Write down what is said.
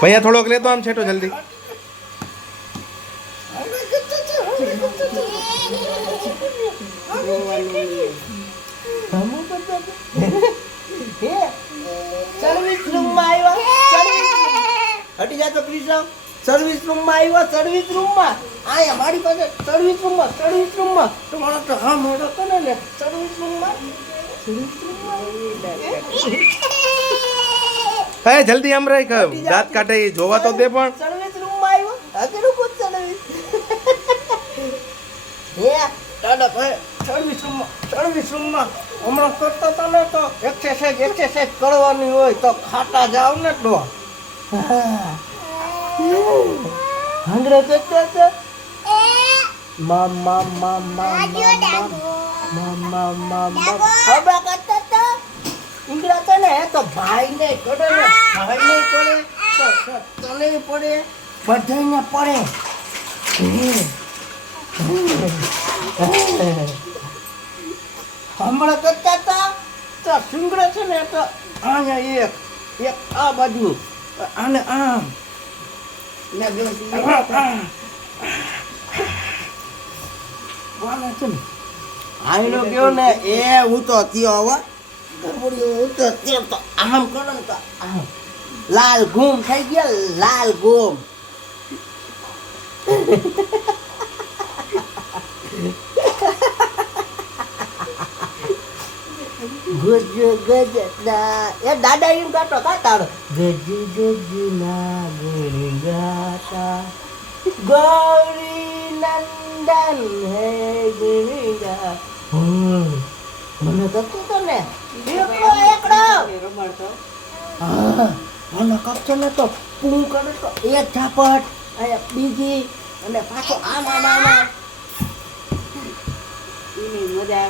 ભૈયા થોડોક લેતો આમ છેટો જલ્દી. સર્વિસ રૂમમાં આવ્યા. હટી જા તો કૃષ્ણ. સર્વિસ રૂમમાં આવ્યા. સર્વિસ રૂમમાં આયા મારી પાસે. સર્વિસ રૂમમાં તમારો તો હા મોડો કરે ને. સર્વિસ રૂમમાં હે જલ્દી આમ રાખ, દાંત કાઢે એ જોવા તો દે. પણ સર્વિસ રૂમમાં આવ્યો. આગળ કોણ સર્વિસ? હે દાદા ભાઈ સર્વિસ રૂમમાં હમણાં કરતા હતા ને તો એક્સરસાઇઝ કરવાની હોય તો ખાટા જાવ ને તો હંગરે કરતા હતા. ઈંગડા તો ને તો ભાઈ ને પડે ને, ભાઈ ને પડે તો તને પડે, બધાને પડે. હમણાં કરતા હતા તો સિંગડા છે ને તો અહીંયા એક આ બાજુ આને આમ ને આઈનો ગયો ને એ હું તો થયો હવે હું તો થયો તો આમ કરો ને તો આમ લાલ ઘૂમ થઈ ગયા. લાલ ઘૂમ ગજ એ દાદા એમ ગાતો કા તારો ગજ ના ગોળી ગાતા ગૌરી નંદન હે ગિરિજા. મને ગમતું તો ને એકડો હા મને કપચે ને તો પૂ કરે તો એક ઝાપટ અહીંયા બીજી અને પાછો આમ મજા